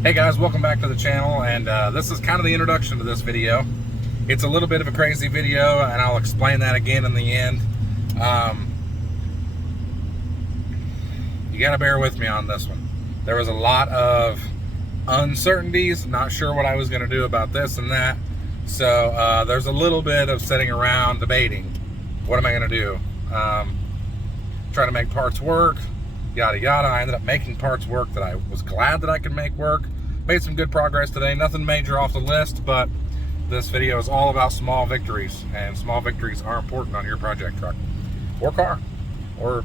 Hey guys, welcome back to the channel, and this is kind of the introduction to this video. It's a little bit of a crazy video, and I'll explain that again in the end. You gotta bear with me on this one. There was a lot of uncertainties, not sure what I was gonna do about this and that. So there's a little bit of sitting around debating, what am I gonna do? Try to make parts work, yada yada. I ended up making parts work that I was glad that I could make work. Made some good progress today. Nothing major off the list, but this video is all about small victories, and small victories are important on your project truck or car or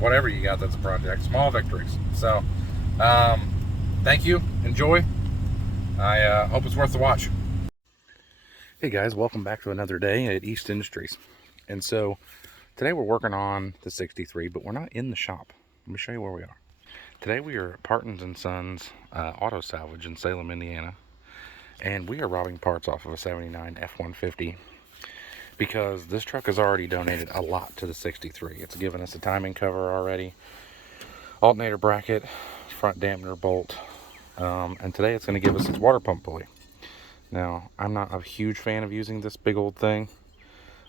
whatever you got that's a project. Small victories. So thank you, enjoy. I hope it's worth the watch. Hey guys, welcome back to another day at East Industries. And so today we're working on the 63, but we're not in the shop. Let me show you where we are. Today we are at Parton's & Sons Auto Salvage in Salem, Indiana. And we are robbing parts off of a 79 F150 because this truck has already donated a lot to the 63. It's given us a timing cover already, alternator bracket, front dampener bolt, and today it's going to give us its water pump pulley. Now, I'm not a huge fan of using this big old thing,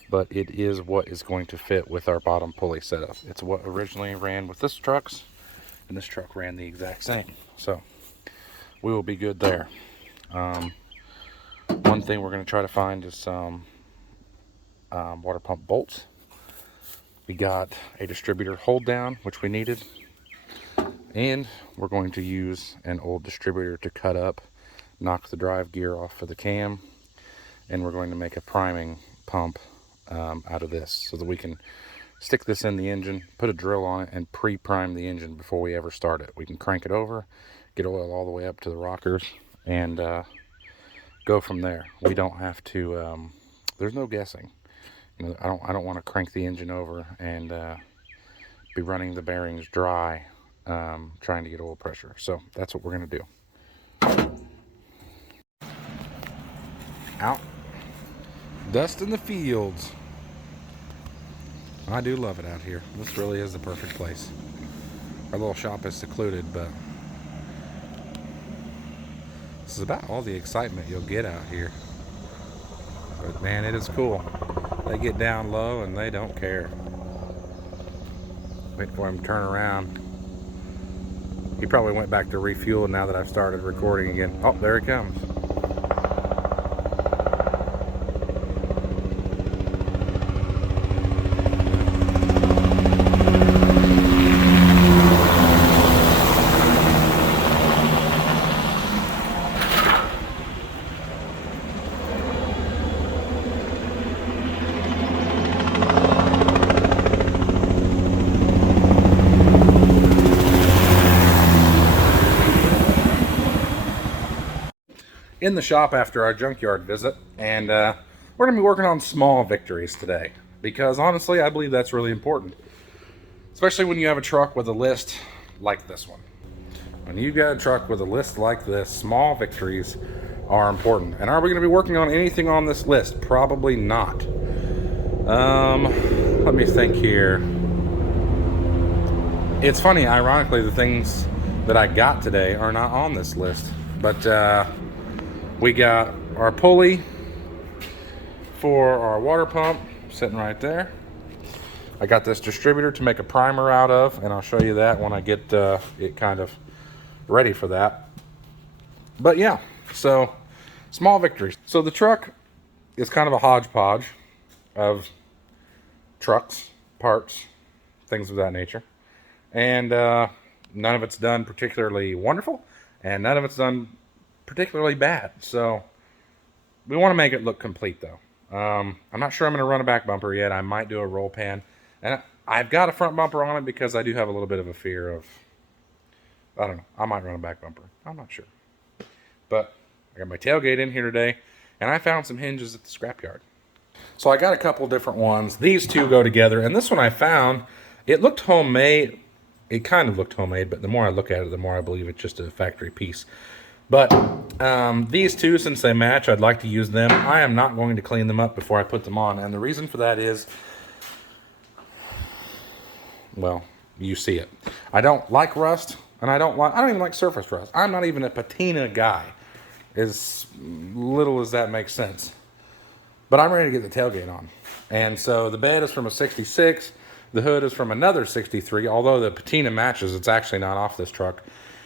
but it is what is going to fit with our bottom pulley setup. It's what originally ran with this truck's, and this truck ran the exact same. So we will be good there. One thing we're going to try to find is some water pump bolts. We got a distributor hold down, which we needed, and we're going to use an old distributor to cut up, knock the drive gear off for the cam, and we're going to make a priming pump out of this so that we can stick this in the engine, put a drill on it, and pre-prime the engine before we ever start it. We can crank it over, get oil all the way up to the rockers, and go from there. We don't have to, there's no guessing. You know, I don't want to crank the engine over and be running the bearings dry, trying to get oil pressure. So that's what we're going to do. Out. Dust in the fields. I do love it out here. This really is the perfect place. Our little shop is secluded, but this is about all the excitement you'll get out here. But man, it is cool. They get down low and they don't care. Wait for him to turn around. He probably went back to refuel now that I've started recording again. Oh, there he comes. In the shop after our junkyard visit, and we're going to be working on small victories today, because honestly I believe that's really important, especially when you have a truck with a list like this one. When you've got a truck with a list like this, small victories are important. And are we going to be working on anything on this list? Probably not. Let me think here. It's funny, ironically, the things that I got today are not on this list, but we got our pulley for our water pump sitting right there. I got this distributor to make a primer out of, and I'll show you that when I get it kind of ready for that. But yeah, so small victories. So the truck is kind of a hodgepodge of trucks, parts, things of that nature. And none of it's done particularly wonderful, and none of it's done particularly bad. So we want to make it look complete though. I'm not sure I'm going to run a back bumper yet. I might do a roll pan, and I've got a front bumper on it because I do have a little bit of a fear of, I don't know, I might run a back bumper. I'm not sure. But I got my tailgate in here today, and I found some hinges at the scrapyard. So I got a couple different ones. These two go together, and this one I found, it looked homemade. It kind of looked homemade, but the more I look at it, the more I believe it's just a factory piece. But these two, since they match, I'd like to use them. I am not going to clean them up before I put them on. And the reason for that is, well, you see it. I don't like rust. And I don't even like surface rust. I'm not even a patina guy, as little as that makes sense. But I'm ready to get the tailgate on. And so the bed is from a 66. The hood is from another 63. Although the patina matches, it's actually not off this truck.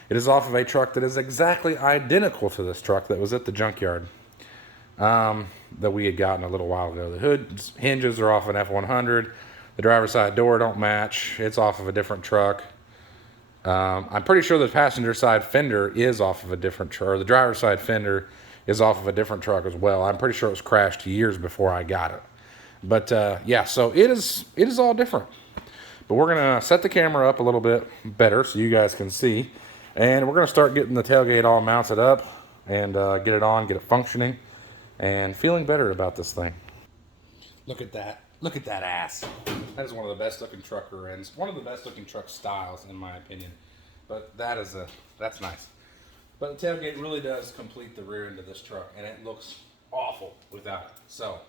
It is off of a truck that is exactly identical to this truck that was at the junkyard that we had gotten a little while ago. The hood hinges are off an F100. The driver's side door don't match. It's off of a different truck. I'm pretty sure the passenger side fender is off of a different truck, or the driver's side fender is off of a different truck as well. I'm pretty sure it was crashed years before I got it. But yeah, so it is all different. But we're gonna set the camera up a little bit better so you guys can see, and we're gonna start getting the tailgate all mounted up and get it on, get it functioning, and feeling better about this thing. Look at that. Look at that ass. That is one of the best looking truck rear ends. One of the best looking truck styles, in my opinion. But that's nice. But the tailgate really does complete the rear end of this truck, and it looks awful without it. So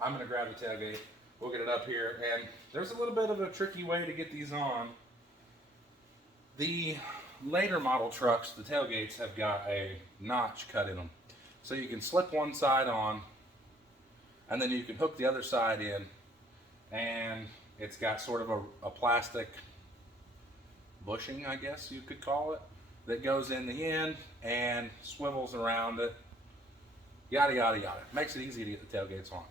I'm gonna grab the tailgate. We'll get it up here, and there's a little bit of a tricky way to get these on. The later model trucks, the tailgates have got a notch cut in them. So you can slip one side on, and then you can hook the other side in, and it's got sort of a plastic bushing, I guess you could call it, that goes in the end and swivels around it, yada yada yada. Makes it easy to get the tailgates on.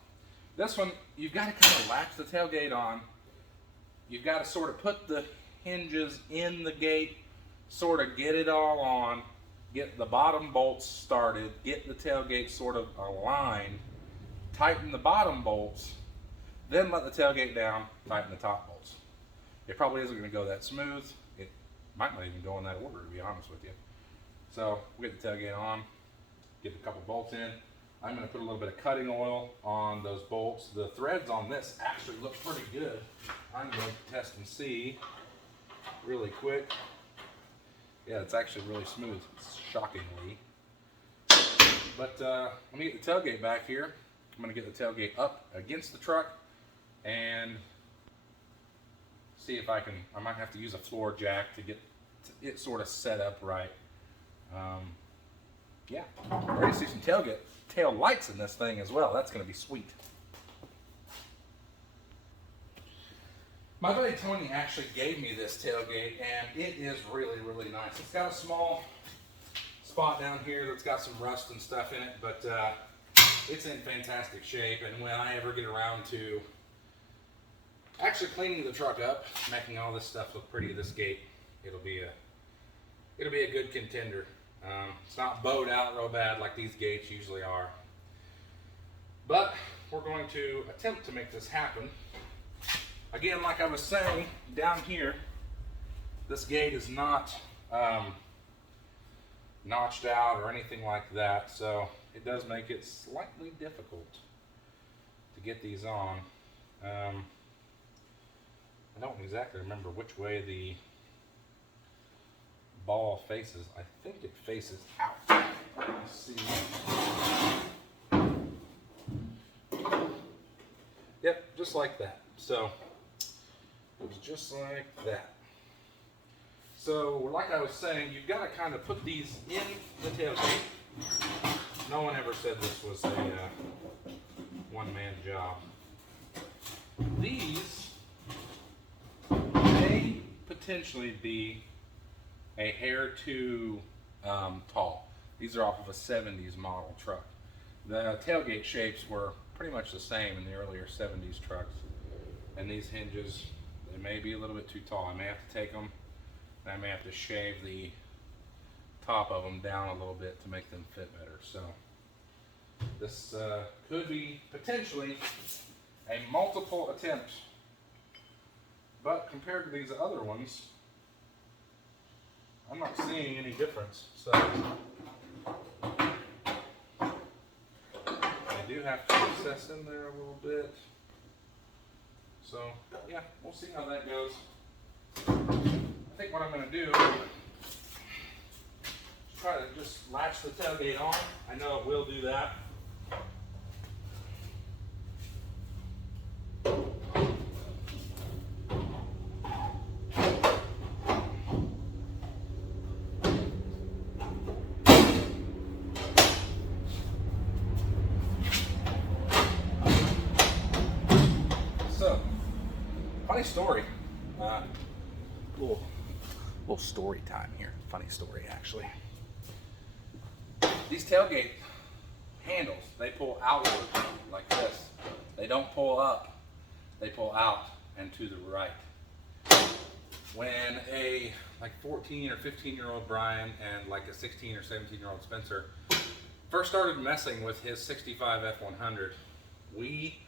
This one, you've got to kind of latch the tailgate on. You've got to sort of put the hinges in the gate, sort of get it all on, get the bottom bolts started, get the tailgate sort of aligned, tighten the bottom bolts, then let the tailgate down, tighten the top bolts. It probably isn't going to go that smooth. It might not even go in that order, to be honest with you. So we'll get the tailgate on, get a couple bolts in. I'm going to put a little bit of cutting oil on those bolts. The threads on this actually look pretty good. I'm going to test and see really quick. Yeah, it's actually really smooth, shockingly. But let me get the tailgate back here. I'm going to get the tailgate up against the truck and see if I might have to use a floor jack to get it sort of set up right. Yeah, ready to see some tail lights in this thing as well. That's going to be sweet. My buddy Tony actually gave me this tailgate, and it is really, really nice. It's got a small spot down here that's got some rust and stuff in it, but it's in fantastic shape. And when I ever get around to actually cleaning the truck up, making all this stuff look pretty, this gate, it'll be a good contender. It's not bowed out real bad like these gates usually are. But we're going to attempt to make this happen. Again, like I was saying, down here, this gate is not notched out or anything like that, so it does make it slightly difficult to get these on. I don't exactly remember which way the ball faces. I think it faces out. Let's see. Yep, just like that. So it was just like that. So like I was saying, you've got to kind of put these in the tailgate. No one ever said this was a one-man job. These may potentially be a hair too tall. These are off of a 70s model truck. The tailgate shapes were pretty much the same in the earlier 70s trucks. And these hinges, they may be a little bit too tall. I may have to take them, and I may have to shave the top of them down a little bit to make them fit better. So this could be potentially a multiple attempt, but compared to these other ones, I'm not seeing any difference. So I do have to recess in there a little bit. So yeah, we'll see how that goes. I think what I'm going to do is try to just latch the tailgate on. I know it will do that. Funny story. Little story time here. Funny story, actually. These tailgate handles, they pull outward like this. They don't pull up. They pull out and to the right. When a like 14 or 15-year-old Brian and like a 16 or 17-year-old Spencer first started messing with his 65 F100, we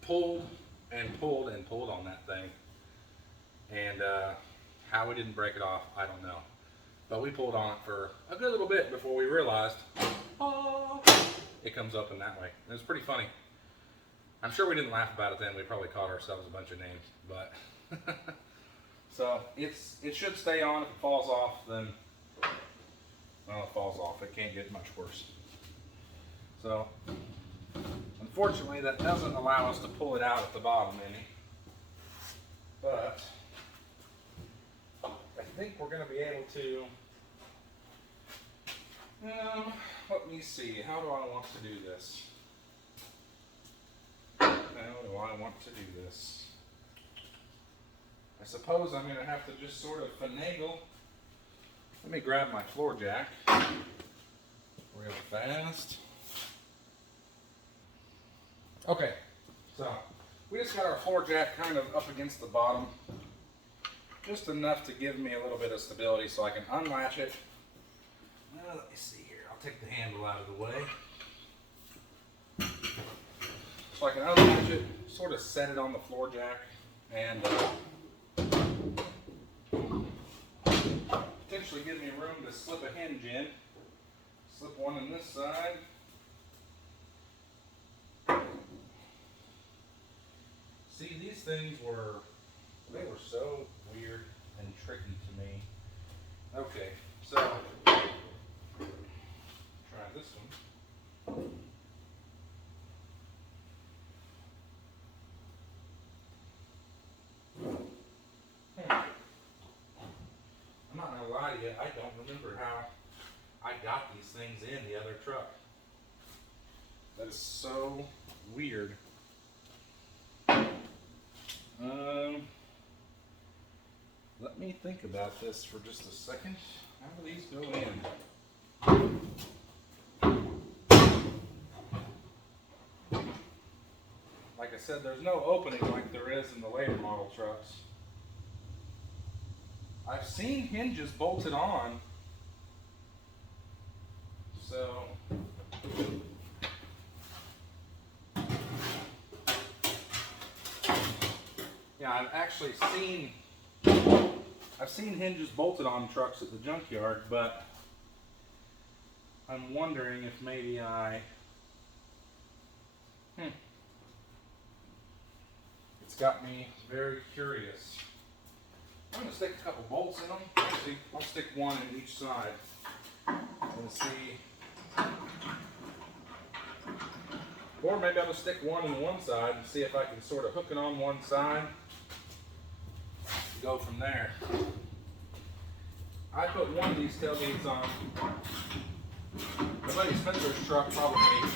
pulled and pulled and pulled on that thing, and how we didn't break it off, I don't know, but we pulled on it for a good little bit before we realized, oh, it comes up in that way. It was pretty funny. I'm sure we didn't laugh about it then. We probably called ourselves a bunch of names, but so it should stay on. If it falls off, then well, it falls off. It can't get much worse. So unfortunately, that doesn't allow us to pull it out at the bottom any. But I think we're going to be able to. Let me see. How do I want to do this? How do I want to do this? I suppose I'm going to have to just sort of finagle. Let me grab my floor jack real fast. Okay, so we just got our floor jack kind of up against the bottom, just enough to give me a little bit of stability so I can unlatch it. Let me see here. I'll take the handle out of the way. So I can unlatch it, sort of set it on the floor jack, and potentially give me room to slip a hinge in. Slip one on this side. See, these things were so weird and tricky to me. Okay, so try this one. I'm not gonna lie to you, I don't remember how I got these things in the other truck. That is so weird. Let me think about this for just a second. How do these go in? Like I said, there's no opening like there is in the later model trucks. I've seen hinges bolted on, so yeah, I've seen hinges bolted on trucks at the junkyard, but I'm wondering if maybe it's got me very curious. I'm going to stick a couple bolts in them. Actually, I'll stick one in each side and see. Or maybe I'll just stick one in one side and see if I can sort of hook it on one side and go from there. I put one of these tailgates on my buddy Spencer's truck probably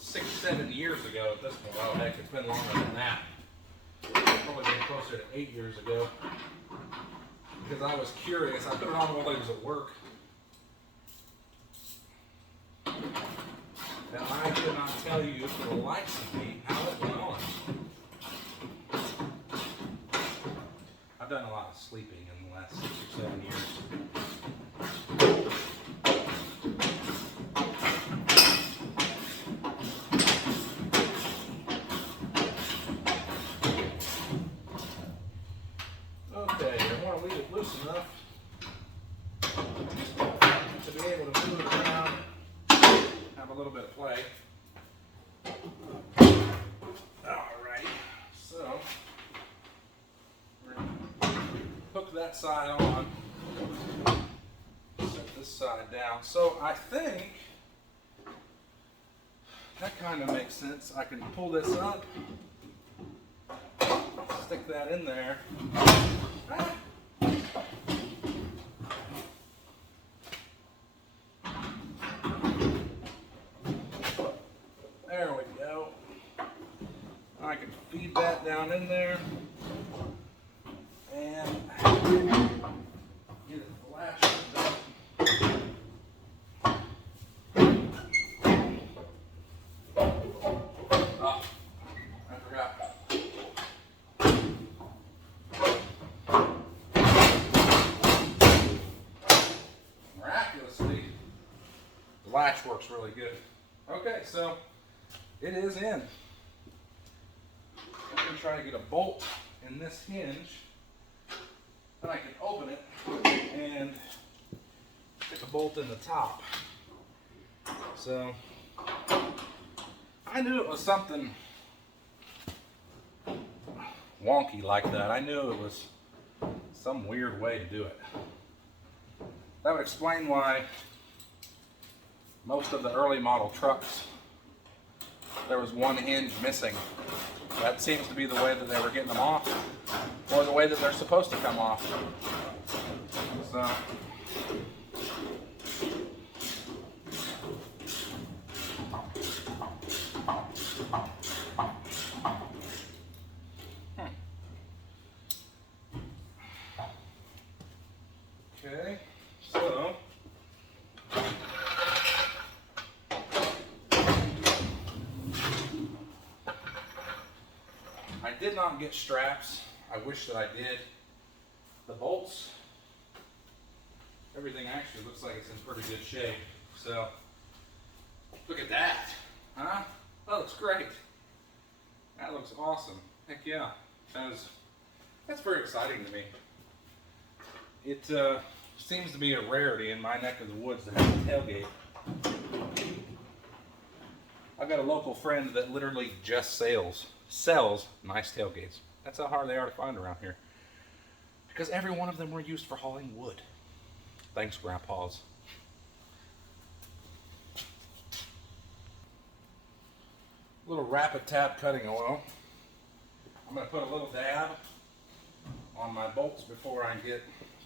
6-7 years ago at this point. Well, heck, it's been longer than that. Probably been closer to 8 years ago. Because I was curious. I put it on while I was at work. And I could not tell you for the life of me how it went on. I've done a lot of sleeping in the last 6 or 7 years. Okay, I want to leave it loose enough to be able to move it around, have a little bit of play. Alright, so we're going to hook that side on, set this side down. So I think that kind of makes sense. I can pull this up, stick that in there. I can feed that down in there and get it latched up. Oh, I forgot. Miraculously, the latch works really good. Okay, so it is in. I'm going to try to get a bolt in this hinge, then I can open it and stick a bolt in the top. So I knew it was something wonky like that. I knew it was some weird way to do it. That would explain why most of the early model trucks, there was one hinge missing. That seems to be the way that they were getting them off, or the way that they're supposed to come off. So, okay, so I did not get straps. I wish that I did. The bolts, everything actually looks like it's in pretty good shape. So, look at that, huh? That looks great. That looks awesome. Heck yeah. That's very exciting to me. It seems to be a rarity in my neck of the woods to have a tailgate. I've got a local friend that literally just sells nice tailgates. That's how hard they are to find around here. Because every one of them were used for hauling wood. Thanks, Grandpas. A little rapid tap cutting oil. I'm going to put a little dab on my bolts before I get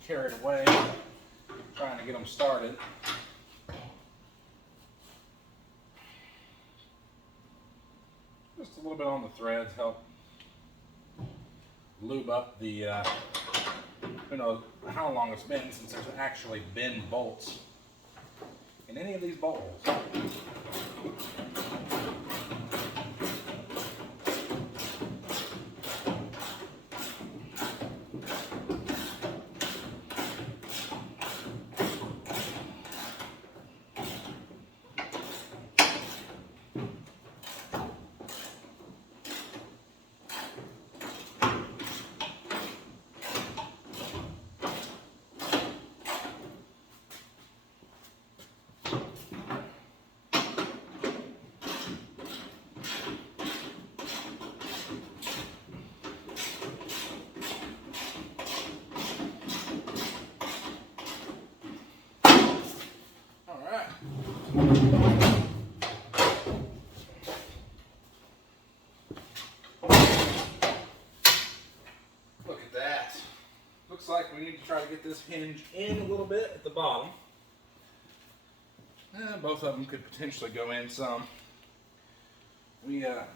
carried away trying to get them started. Just a little bit on the threads, help lube up the, who knows how long it's been since there's actually been bolts in any of these bolt holes. Look at that. Looks like we need to try to get this hinge in a little bit at the bottom. Both of them could potentially go in some. We got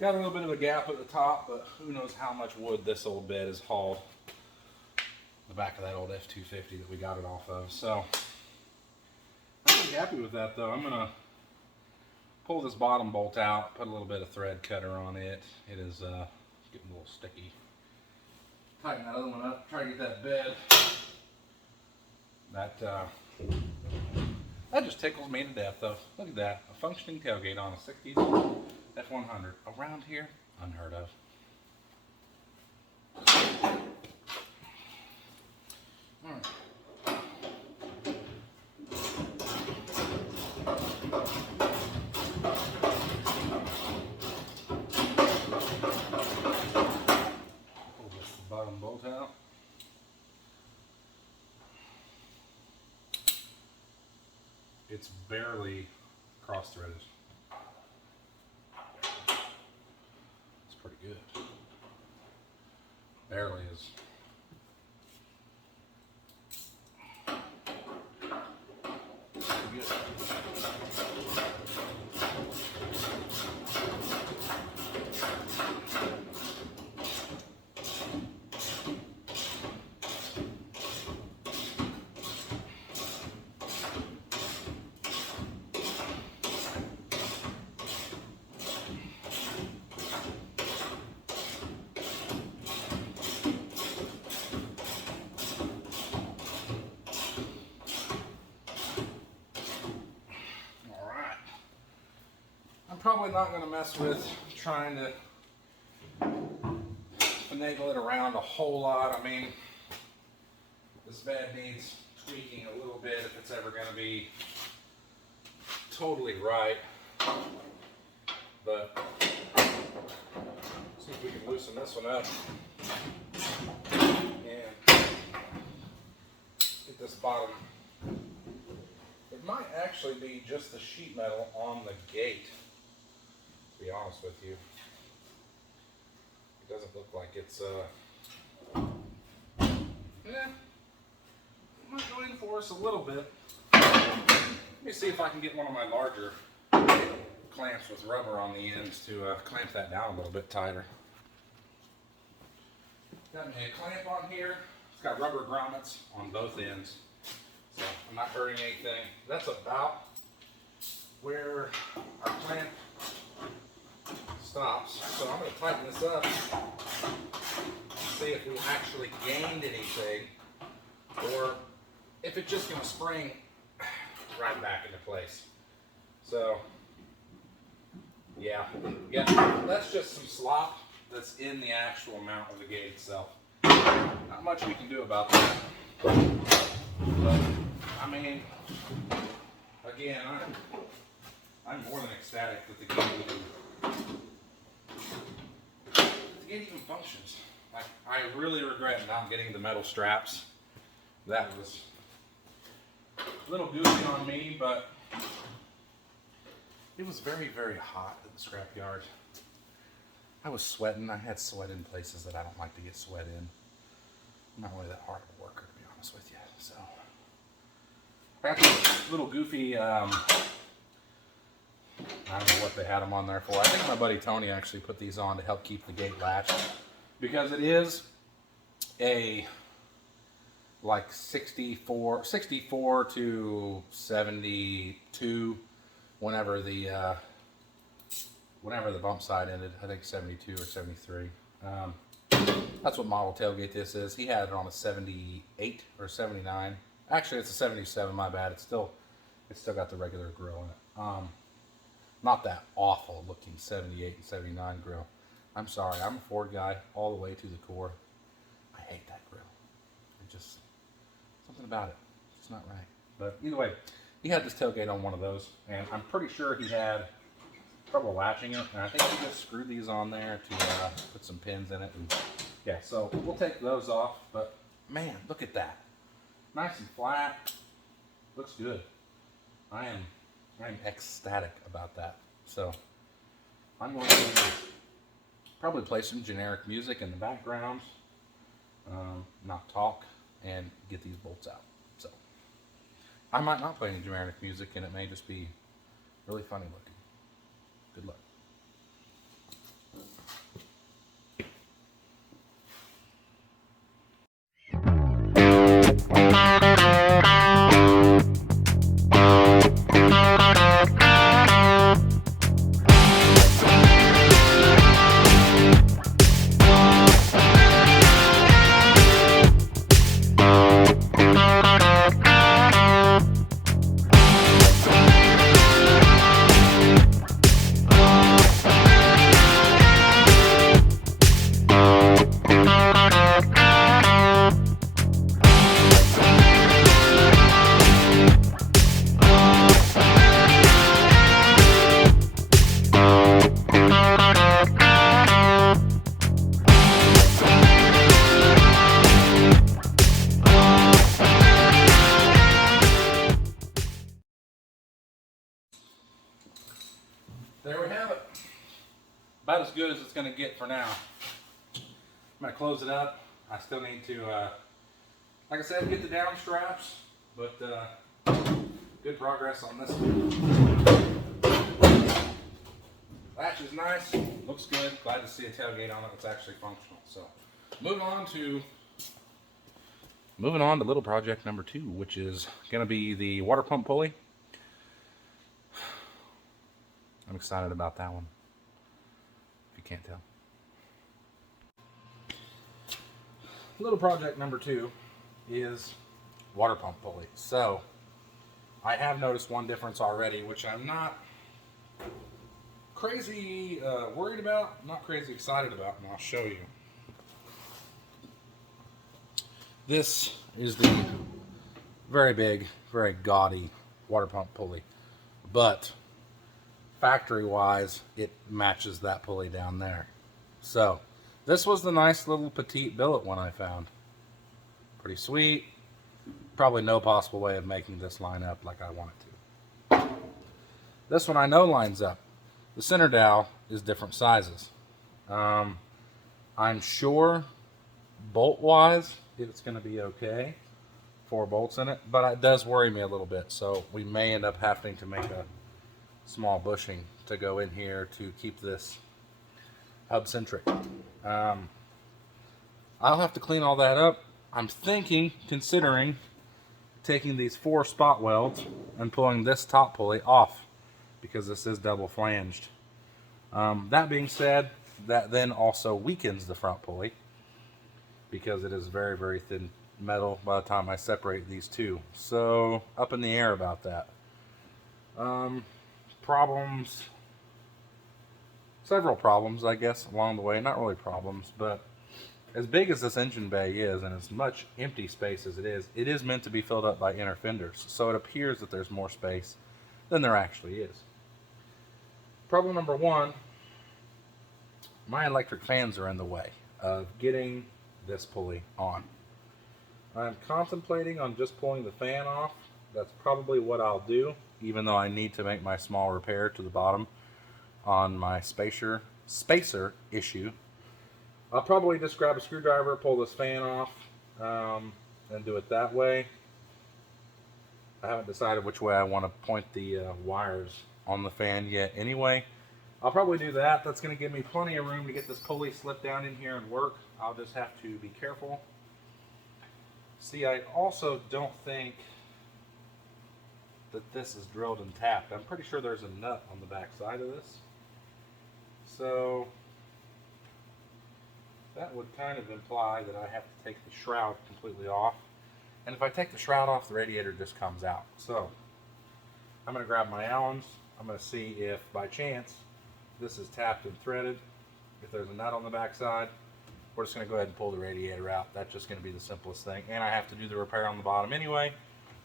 a little bit of a gap at the top, but who knows how much wood this old bed has hauled. The back of that old F250 that we got it off of. So I'm pretty happy with that though. I'm gonna pull this bottom bolt out, put a little bit of thread cutter on it. It is getting a little sticky. Tighten that other one up, try to get that bed. That just tickles me to death though. Look at that, a functioning tailgate on a 60s F100. Around here, unheard of. All right. Pull this bottom bolt out. It's barely cross-threaded. It's pretty good. Barely is. Pretty good. probably not going to mess with trying to finagle it around a whole lot. I mean, this bed needs tweaking a little bit if it's ever going to be totally right. But see if we can loosen this one up and get this bottom. It might actually be just the sheet metal on the gate, to be honest with you. It doesn't look like it's yeah, it might go in for us a little bit. Let me see if I can get one of my larger clamps with rubber on the ends to clamp that down a little bit tighter. Got me a clamp on here. It's got rubber grommets on both ends, so I'm not hurting anything. That's about where our clamp stops. So I'm going to tighten this up and see if we actually gained anything, or if it's just going to spring right back into place. So yeah, that's just some slop that's in the actual mount of the gate itself. Not much we can do about that. But I mean, again, I'm more than ecstatic that the gate even functions. Like, I really regret not getting the metal straps. That was a little goofy on me, but it was very, very hot at the scrapyard. I was sweating. I had sweat in places that I don't like to get sweat in. I'm not really that hard of a worker, to be honest with you. So I got this little goofy, I don't know what they had them on there for. I think my buddy Tony actually put these on to help keep the gate latched, because it is a like 64 to 72 whenever the bump side ended. I think 72 or 73. That's what model tailgate this is. He had it on a 78 or 79. Actually, it's a 77. My bad. It's still got the regular grill in it. Not that awful looking 78 and 79 grill. I'm sorry. I'm a Ford guy all the way to the core. I hate that grill. It just, something about it. It's not right. But either way, he had this tailgate on one of those, and I'm pretty sure he had trouble latching it, and I think he just screwed these on there to put some pins in it. And yeah, so we'll take those off. But man, look at that. Nice and flat. Looks good. I am ecstatic about that. So I'm going to probably play some generic music in the background, not talk, and get these bolts out. So I might not play any generic music, and it may just be really funny looking. Good luck. There we have it. About as good as it's going to get for now. I'm going to close it up. I still need to, like I said, get the down straps, but good progress on this one. Latch is nice, looks good. Glad to see a tailgate on it that's actually functional. So moving on to little project number 2, which is going to be the water pump pulley. I'm excited about that one, if you can't tell. Little project number 2 is water pump pulley. So I have noticed one difference already, which I'm not crazy worried about, not crazy excited about, and I'll show you. This is the very big, very gaudy water pump pulley, but factory-wise, it matches that pulley down there. So this was the nice little petite billet one I found. Pretty sweet. Probably no possible way of making this line up like I want it to. This one I know lines up. The center dowel is different sizes. I'm sure bolt-wise it's going to be okay. 4 bolts in it, but it does worry me a little bit, so we may end up having to make a small bushing to go in here to keep this hub centric. I'll have to clean all that up. I'm considering taking these 4 spot welds and pulling this top pulley off because this is double flanged. That being said, that then also weakens the front pulley because it is very, very thin metal by the time I separate these two. So up in the air about that. Problems, several problems I guess along the way. Not really problems, but as big as this engine bay is and as much empty space as it is meant to be filled up by inner fenders. So it appears that there's more space than there actually is. Problem number 1, my electric fans are in the way of getting this pulley on. I'm contemplating on just pulling the fan off. That's probably what I'll do, even though I need to make my small repair to the bottom on my spacer issue. I'll probably just grab a screwdriver, pull this fan off, and do it that way. I haven't decided which way I want to point the wires on the fan yet anyway. I'll probably do that. That's going to give me plenty of room to get this pulley slipped down in here and work. I'll just have to be careful. See, I also don't think that this is drilled and tapped. I'm pretty sure there's a nut on the back side of this. So that would kind of imply that I have to take the shroud completely off. And if I take the shroud off, the radiator just comes out. So I'm going to grab my Allens. I'm going to see if by chance this is tapped and threaded. If there's a nut on the back side, we're just going to go ahead and pull the radiator out. That's just going to be the simplest thing. And I have to do the repair on the bottom anyway,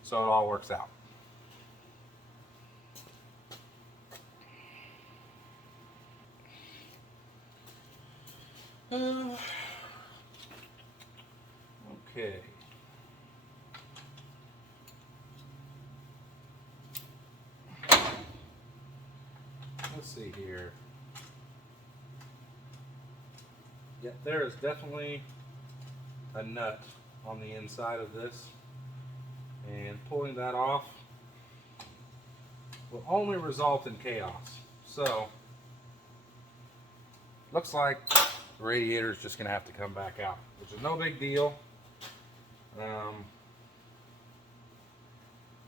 so it all works out. Okay. Let's see here. Yeah, there is definitely a nut on the inside of this, and pulling that off will only result in chaos. So, looks like the radiator is just going to have to come back out, which is no big deal.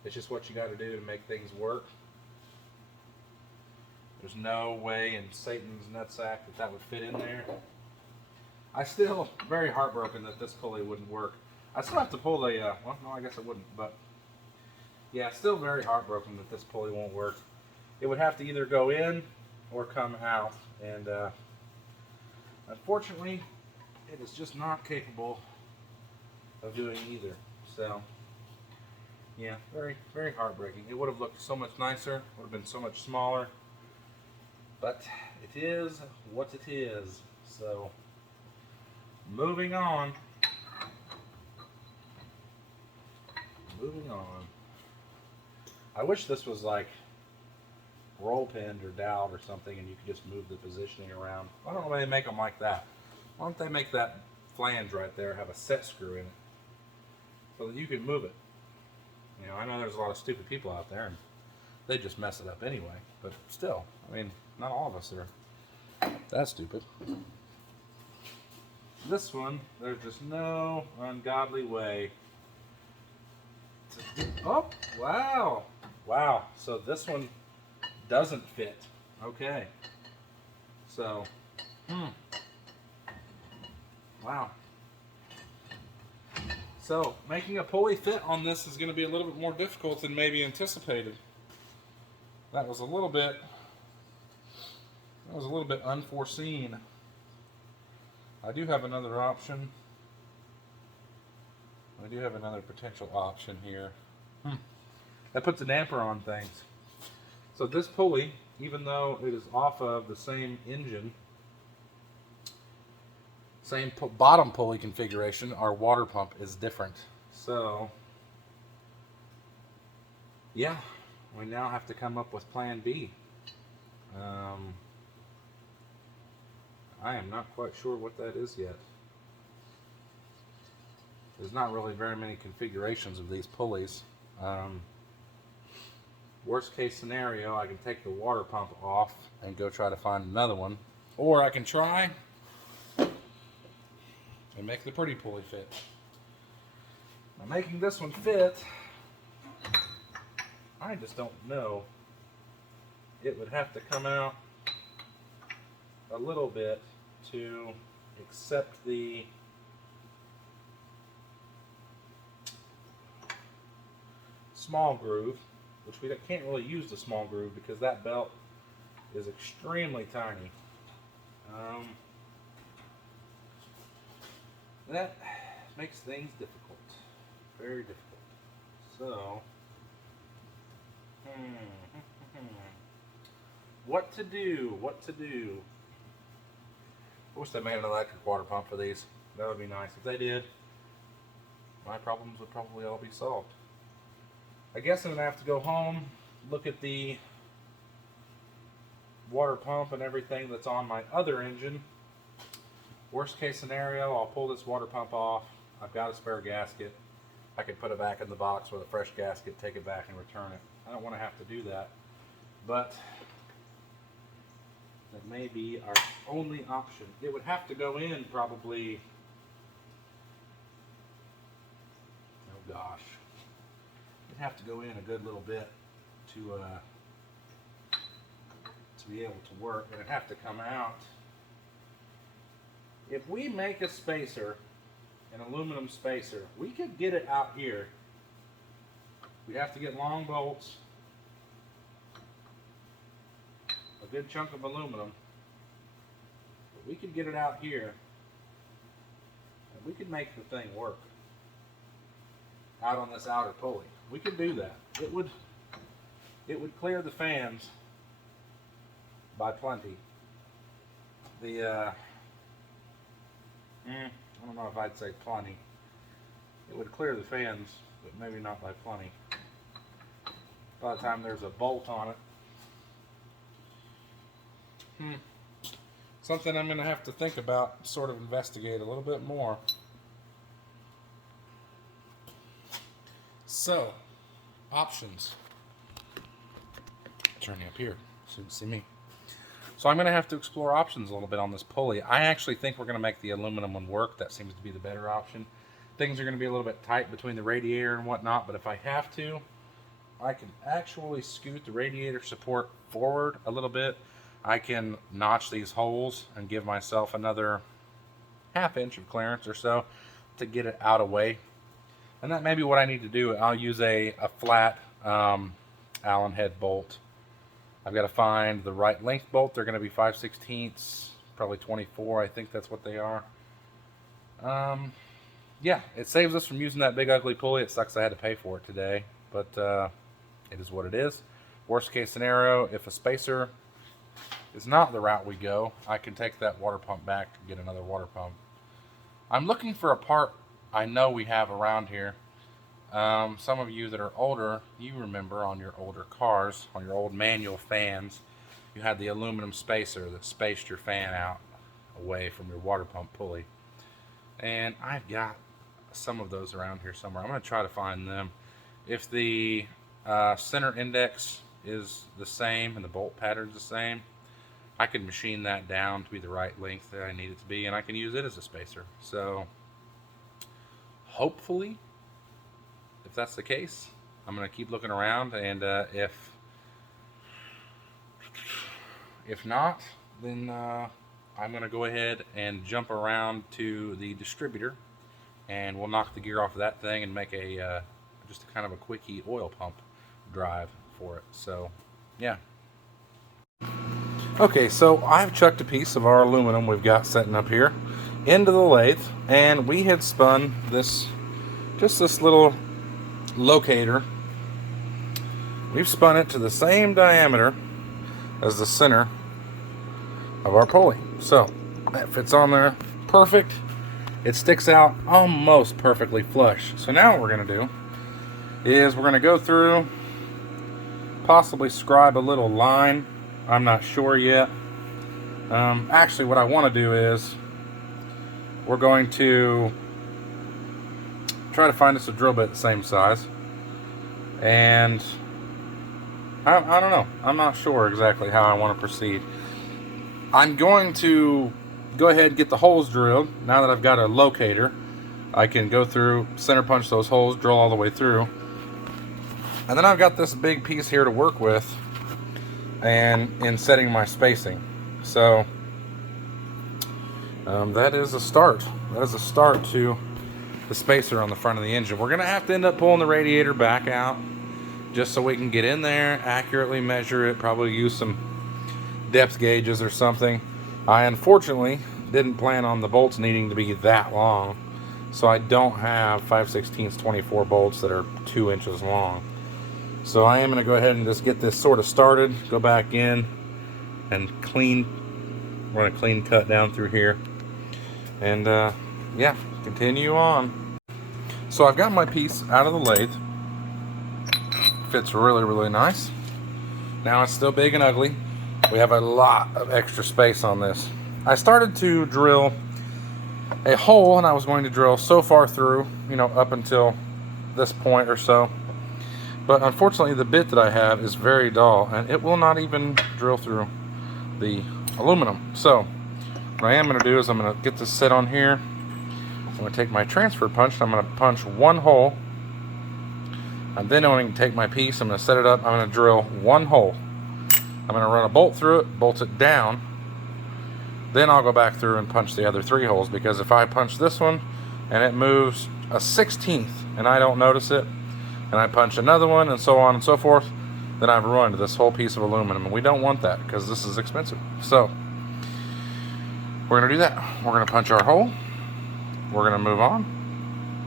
It's just what you got to do to make things work. There's no way in Satan's nutsack that would fit in there. I still very heartbroken that this pulley wouldn't work. I still have to pull the, well, no, I guess it wouldn't, but yeah, still very heartbroken that this pulley won't work. It would have to either go in or come out, and unfortunately, it is just not capable of doing either. So, yeah, very, very heartbreaking. It would have looked so much nicer, would have been so much smaller, but it is what it is. So, moving on. I wish this was like roll pinned or doweled or something and you could just move the positioning around. Why don't they make them like that? Why don't they make that flange right there have a set screw in it so that you can move it? You know, I know there's a lot of stupid people out there and they just mess it up anyway, but still, I mean, not all of us are that stupid. This one, there's just no ungodly way to do. Oh, wow. Wow. So this one doesn't fit. Okay. So, wow. So, making a pulley fit on this is going to be a little bit more difficult than maybe anticipated. That was a little bit That was a little bit unforeseen. I do have another option. I do have another potential option here. That puts a damper on things. So this pulley, even though it is off of the same engine, same bottom pulley configuration, our water pump is different. So, yeah, we now have to come up with plan B. I am not quite sure what that is yet. There's not really very many configurations of these pulleys. Worst case scenario, I can take the water pump off and go try to find another one. Or I can try and make the pretty pulley fit. Now, making this one fit, I just don't know. It would have to come out a little bit to accept the small groove, which we can't really use the small groove because that belt is extremely tiny. That makes things difficult, very difficult. So, what to do? What to do? I wish they made an electric water pump for these. That would be nice. If they did, my problems would probably all be solved. I guess I'm going to have to go home, look at the water pump and everything that's on my other engine. Worst case scenario, I'll pull this water pump off. I've got a spare gasket. I could put it back in the box with a fresh gasket, take it back and return it. I don't want to have to do that, but that may be our only option. It would have to go in probably, oh gosh, it'd have to go in a good little bit to be able to work, and it'd have to come out. If we make a spacer, an aluminum spacer, we could get it out here. We'd have to get long bolts, a good chunk of aluminum, but we could get it out here, and we could make the thing work out on this outer pulley. We could do that. It would clear the fans by plenty. I don't know if I'd say plenty. It would clear the fans, but maybe not by plenty. By the time there's a bolt on it. Something I'm going to have to think about, sort of investigate a little bit more. So, options. Turn you up here so you can see me. So I'm going to have to explore options a little bit on this pulley. I actually think we're going to make the aluminum one work. That seems to be the better option. Things are going to be a little bit tight between the radiator and whatnot, but if I have to, I can actually scoot the radiator support forward a little bit. I can notch these holes and give myself another ½ inch of clearance or so to get it out of the way. And that may be what I need to do. I'll use a flat Allen head bolt. I've got to find the right length bolt. They're going to be 5/16, probably 24. I think that's what they are. Yeah, it saves us from using that big ugly pulley. It sucks I had to pay for it today, but it is what it is. Worst case scenario, if a spacer is not the route we go, I can take that water pump back and get another water pump. I'm looking for a part I know we have around here. Some of you that are older, you remember on your older cars, on your old manual fans, you had the aluminum spacer that spaced your fan out away from your water pump pulley. And I've got some of those around here somewhere. I'm going to try to find them. If the center index is the same and the bolt pattern's the same, I can machine that down to be the right length that I need it to be, and I can use it as a spacer. So hopefully, if that's the case, I'm going to keep looking around, and if not, then I'm going to go ahead and jump around to the distributor, and we'll knock the gear off of that thing and make a just a kind of a quickie oil pump drive for it. So yeah. Okay, so I've chucked a piece of our aluminum we've got setting up here into the lathe, and we had spun this, just this little locator. We've spun it to the same diameter as the center of our pulley. So that fits on there perfect. It sticks out almost perfectly flush. So now what we're going to do is we're going to go through, possibly scribe a little line. I'm not sure yet. Actually, what I want to do is we're going to try to find us a drill bit the same size. And I don't know. I'm not sure exactly how I want to proceed. I'm going to go ahead and get the holes drilled. Now that I've got a locator, I can go through, center punch those holes, drill all the way through. And then I've got this big piece here to work with and in setting my spacing. So that is a start. That is a start to the spacer on the front of the engine. We're going to have to end up pulling the radiator back out just so we can get in there, accurately measure it, probably use some depth gauges or something. I unfortunately didn't plan on the bolts needing to be that long, so I don't have 5/16 24 bolts that are 2 inches long. So I am going to go ahead and just get this sort of started, go back in and run a clean cut down through here, and yeah, continue on. So I've got my piece out of the lathe. Fits really, really nice. Now it's still big and ugly. We have a lot of extra space on this. I started to drill a hole, and I was going to drill so far through, you know, up until this point or so. But unfortunately, the bit that I have is very dull, and it will not even drill through the aluminum. So what I am going to do is I'm going to get this set on here. I'm going to take my transfer punch, and I'm going to punch one hole. And then I'm going to take my piece, I'm going to set it up, I'm going to drill one hole. I'm going to run a bolt through it, bolt it down. Then I'll go back through and punch the other 3 holes, because if I punch this one and it moves a 1/16 and I don't notice it, and I punch another one and so on and so forth, then I've ruined this whole piece of aluminum, and we don't want that because this is expensive. So we're going to do that. We're going to punch our hole, we're going to move on,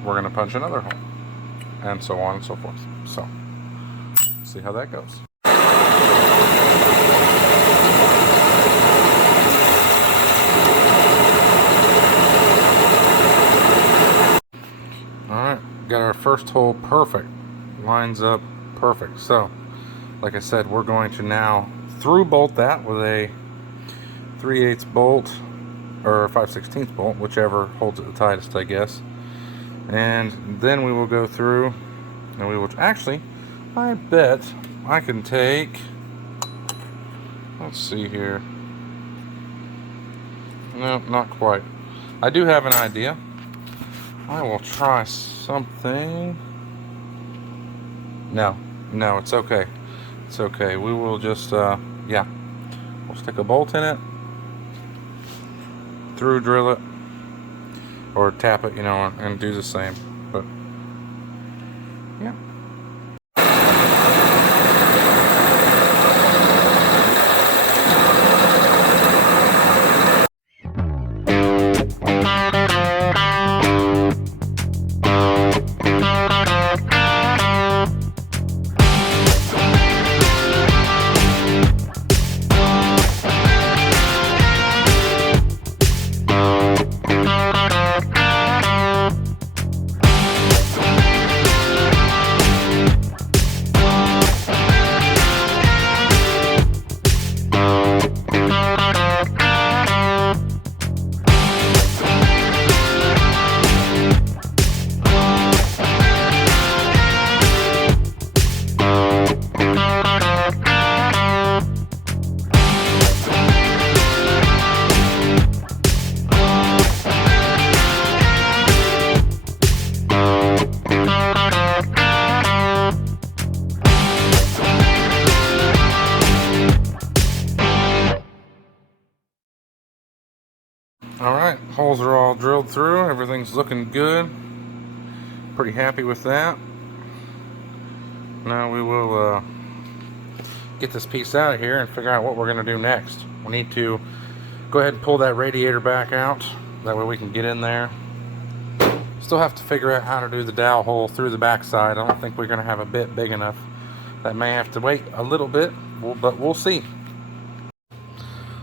we're going to punch another hole, and so on and so forth. So see how that goes. Alright, got our first hole perfect. Lines up perfect. So, like I said, we're going to now through bolt that with a 3/8 bolt or 5/16 bolt, whichever holds it the tightest, I guess. And then we will go through and we will actually, I bet I can take, let's see here. No, not quite. I do have an idea. I will try something. No, it's okay. It's okay. We will just, yeah. We'll stick a bolt in it, through drill it, or tap it, you know, and do the same. But, yeah. Alright, holes are all drilled through, everything's looking good. Pretty happy with that. Now we will get this piece out of here and figure out what we're going to do next. We need to go ahead and pull that radiator back out. That way we can get in there. Still have to figure out how to do the dowel hole through the backside. I don't think we're going to have a bit big enough. That may have to wait a little bit, but we'll see.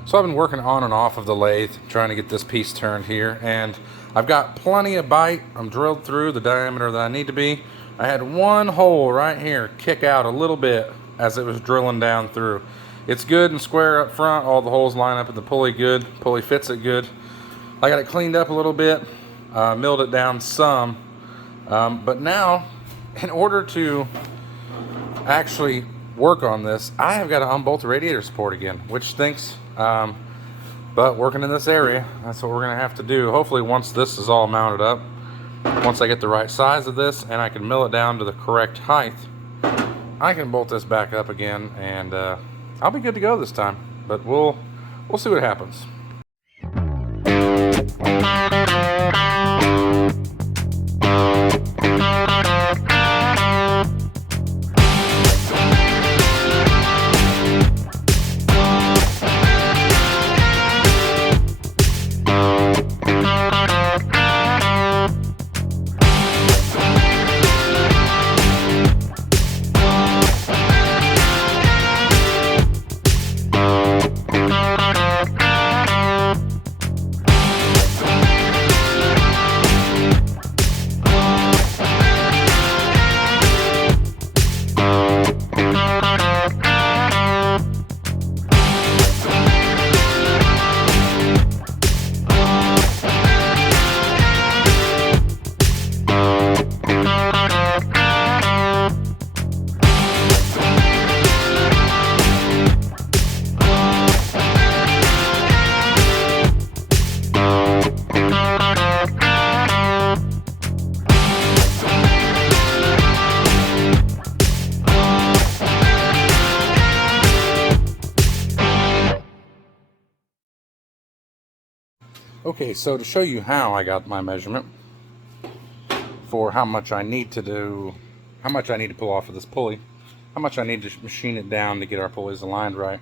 So I've been working on and off of the lathe, trying to get this piece turned here, and I've got plenty of bite. I'm drilled through the diameter that I need to be. I had one hole right here kick out a little bit as it was drilling down through. It's good and square up front. All the holes line up at the pulley good. Pulley fits it good. I got it cleaned up a little bit, milled it down some, but now in order to actually work on this, I have got to unbolt the radiator support again, which stinks, but working in this area, that's what we're going to have to do. Hopefully once this is all mounted up, once I get the right size of this and I can mill it down to the correct height, I can bolt this back up again, and I'll be good to go this time, but we'll see what happens. Okay, so to show you how I got my measurement for how much I need to pull off of this pulley, how much I need to machine it down to get our pulleys aligned right.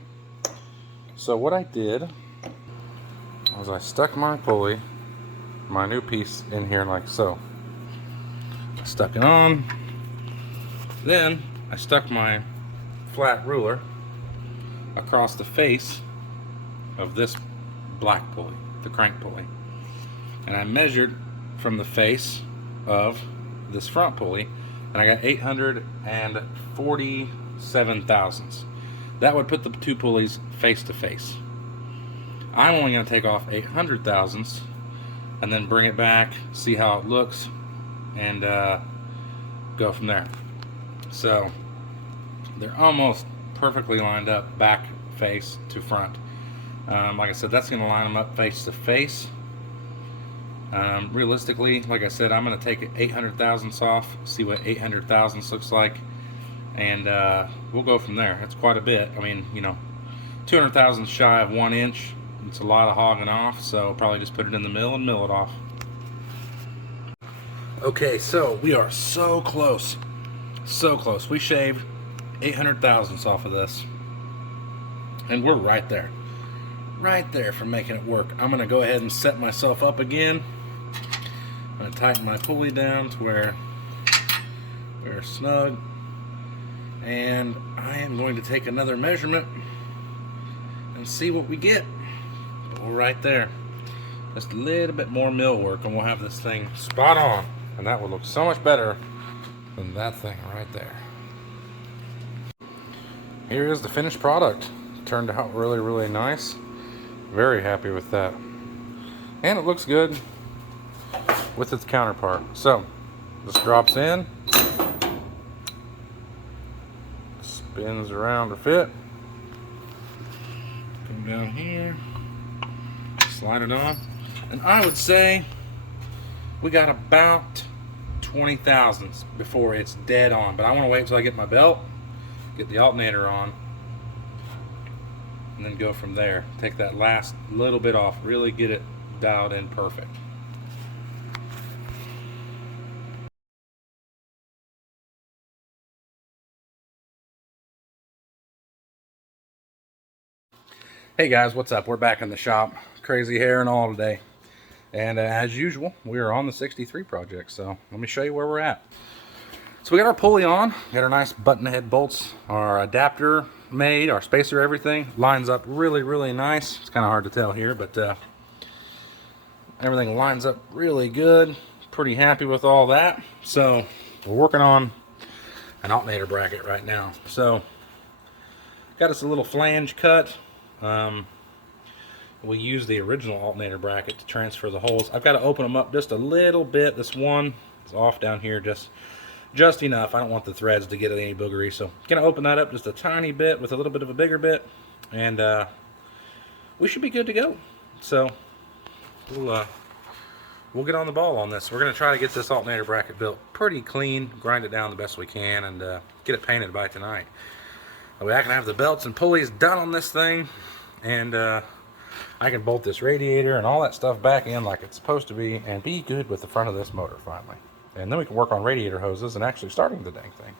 So what I did was I stuck my pulley, my new piece, in here like so. I stuck it on, then I stuck my flat ruler across the face of this black pulley, the crank pulley, and I measured from the face of this front pulley, and I got 847 thousandths. That would put the two pulleys face to face. I'm only going to take off 800 thousandths and then bring it back, see how it looks, and go from there. So they're almost perfectly lined up, back face to front. Like I said, that's going to line them up face to face. Realistically, like I said, I'm going to take 800 thousandths off, see what 800 thousandths looks like, and we'll go from there. That's quite a bit. I mean, you know, 200 thousandths shy of 1 inch. It's a lot of hogging off, so probably just put it in the mill and mill it off. Okay, so we are so close. So close. We shaved 800 thousandths off of this, and we're right there. Right there for making it work. I'm going to go ahead and set myself up again. I'm going to tighten my pulley down to where we're snug, and I am going to take another measurement and see what we get. But we're right there. Just a little bit more mill work and we'll have this thing spot on, and that will look so much better than that thing right there. Here is the finished product. Turned out really, really nice. Very happy with that, and it looks good with its counterpart. So this drops in, spins around to fit, come down here, slide it on, and I would say we got about 20 thousandths before it's dead on, but I want to wait until I get my belt, get the alternator on, and then go from there. Take that last little bit off, really get it dialed in perfect. Hey guys, what's up? We're back in the shop. Crazy hair and all today. And as usual, we are on the 63 project. So let me show you where we're at. So we got our pulley on, got our nice button head bolts, our adapter made, our spacer, everything. Lines up really, really nice. It's kind of hard to tell here, but everything lines up really good. Pretty happy with all that. So we're working on an alternator bracket right now. So got us a little flange cut. We use the original alternator bracket to transfer the holes. I've got to open them up just a little bit. This one is off down here just enough. I don't want the threads to get any boogery, so I'm gonna open that up just a tiny bit with a little bit of a bigger bit, and we should be good to go. So we'll get on the ball on this. We're gonna try to get this alternator bracket built pretty clean, grind it down the best we can, and get it painted by tonight. That way I can have the belts and pulleys done on this thing, and I can bolt this radiator and all that stuff back in like it's supposed to be and be good with the front of this motor finally. And then we can work on radiator hoses and actually starting the dang thing.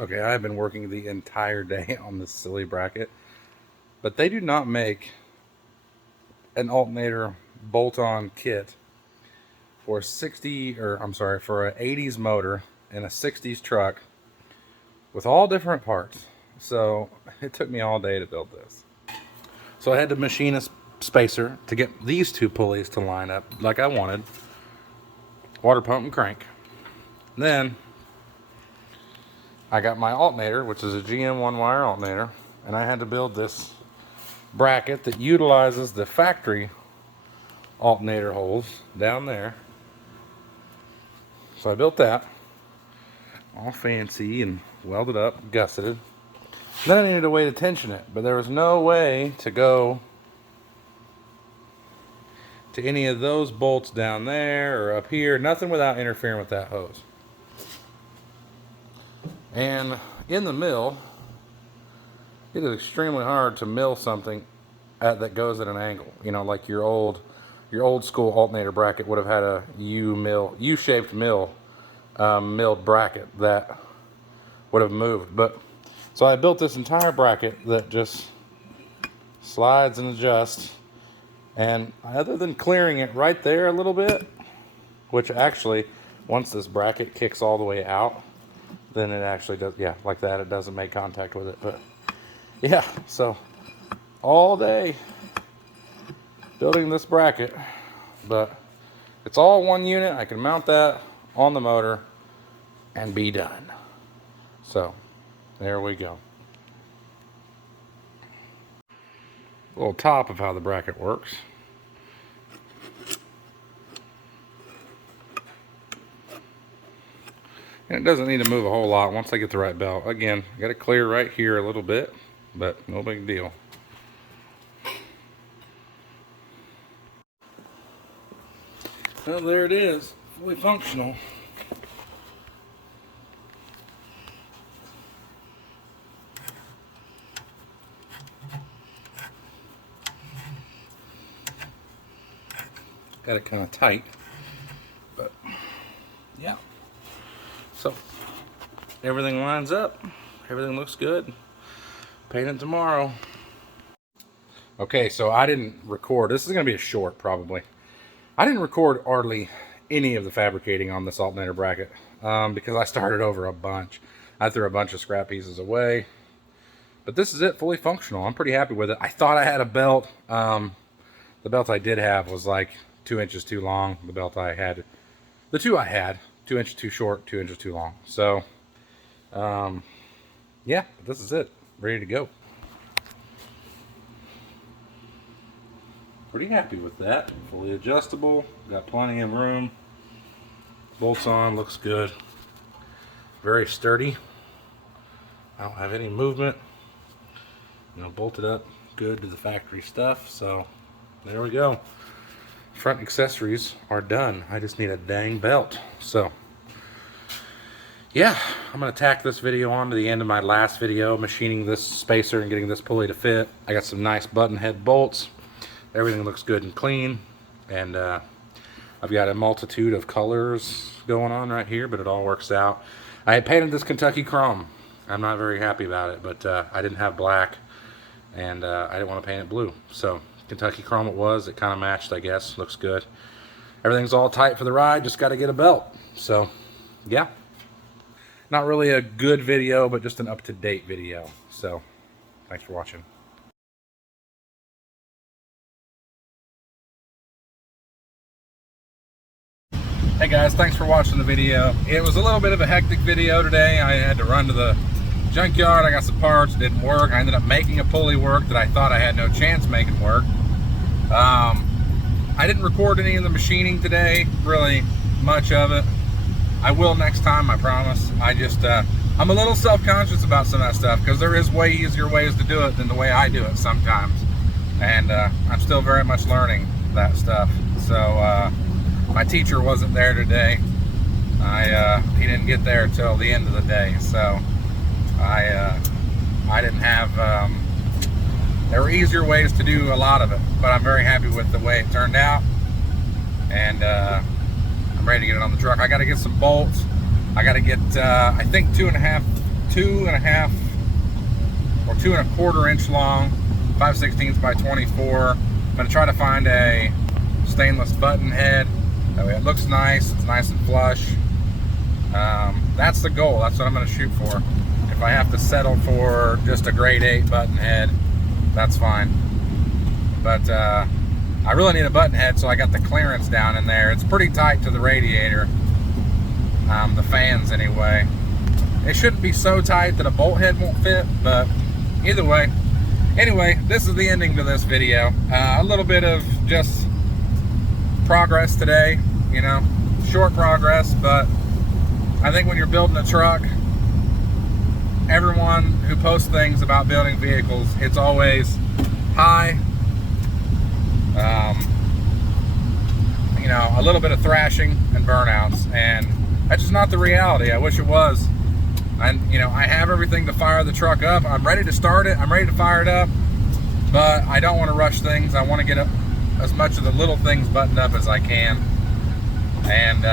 Okay, I've been working the entire day on this silly bracket, but they do not make an alternator bolt-on kit for 60, or I'm sorry, for an 80s motor and a 60s truck with all different parts. So it took me all day to build this. So I had to machine a spacer to get these two pulleys to line up like I wanted. Water pump and crank. Then I got my alternator, which is a GM one-wire alternator, and I had to build this bracket that utilizes the factory alternator holes down there. So I built that, all fancy and welded up, gusseted. Then I needed a way to tension it, but there was no way to go to any of those bolts down there or up here, nothing without interfering with that hose. And in the mill, it is extremely hard to mill something that goes at an angle. You know, like your old school alternator bracket would have had a U-shaped mill, milled bracket that would have moved. But so I built this entire bracket that just slides and adjusts. And other than clearing it right there a little bit, which actually, once this bracket kicks all the way out, then it actually does, yeah, like that, it doesn't make contact with it. But yeah, so all day building this bracket, but it's all one unit. I can mount that on the motor and be done. So there we go. A little top of how the bracket works. And it doesn't need to move a whole lot once I get the right belt. Again, I got to clear right here a little bit, but no big deal. Well, there it is, fully functional. Got it kind of tight, but yeah. So everything lines up, everything looks good. Paint it tomorrow. Okay, so I didn't record. This is going to be a short, probably. I didn't record hardly any of the fabricating on this alternator bracket because I started over a bunch. I threw a bunch of scrap pieces away. But this is it, fully functional. I'm pretty happy with it. I thought I had a belt. The belt I did have was like 2 inches too long. The belt I had, the two I had, 2 inches too short, 2 inches too long. So, yeah, this is it. Ready to go. Pretty happy with that. Fully adjustable. Got plenty of room. Bolts on, looks good. Very sturdy. I don't have any movement. You know, bolted up good to the factory stuff. So there we go. Front accessories are done. I just need a dang belt. So yeah, I'm gonna tack this video on to the end of my last video, machining this spacer and getting this pulley to fit. I got some nice button head bolts. Everything looks good and clean, and I've got a multitude of colors going on right here, but it all works out. I had painted this Kentucky chrome. I'm not very happy about it, but I didn't have black, and I didn't want to paint it blue. So Kentucky chrome it was. It kind of matched, I guess. Looks good. Everything's all tight for the ride. Just got to get a belt. So yeah, not really a good video, but just an up-to-date video. So thanks for watching. Hey guys, thanks for watching the video. It was a little bit of a hectic video today. I had to run to the junkyard. I got some parts, it didn't work. I ended up making a pulley work that I thought I had no chance making work. I didn't record any of the machining today, really much of it. I will next time, I promise. I just, I'm a little self-conscious about some of that stuff because there is way easier ways to do it than the way I do it sometimes. And I'm still very much learning that stuff. So, my teacher wasn't there today. He didn't get there until the end of the day, so I didn't have. There were easier ways to do a lot of it, but I'm very happy with the way it turned out, and I'm ready to get it on the truck. I got to get some bolts. I got to get I think 2.5 or 2.25 inch long, 5/16 by 24. I'm gonna try to find a stainless button head. That way it looks nice, it's nice and flush. That's the goal, that's what I'm gonna shoot for. If I have to settle for just a grade 8 button head, that's fine. But I really need a button head, so I got the clearance down in there. It's pretty tight to the radiator, the fans anyway. It shouldn't be so tight that a bolt head won't fit, but either way. Anyway, this is the ending to this video. A little bit of just progress today, you know, short progress, but I think when you're building a truck, everyone who posts things about building vehicles, it's always high, you know, a little bit of thrashing and burnouts, and that's just not the reality. I wish it was. And you know, I have everything to fire the truck up. I'm ready to start it, I'm ready to fire it up, but I don't want to rush things. I want to get up as much of the little things buttoned up as I can, and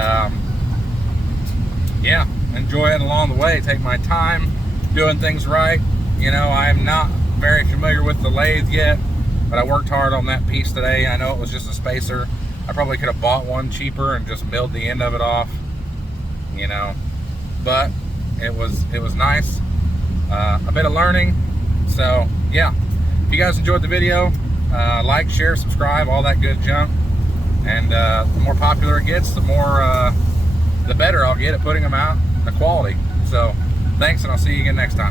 yeah, enjoy it along the way. Take my time doing things right. You know, I'm not very familiar with the lathe yet, but I worked hard on that piece today. I know it was just a spacer. I probably could have bought one cheaper and just milled the end of it off, you know, but it was nice. A bit of learning. So yeah, if you guys enjoyed the video, like, share, subscribe, all that good junk. And the more popular it gets, the more, the better I'll get at putting them out, the quality. So thanks, and I'll see you again next time.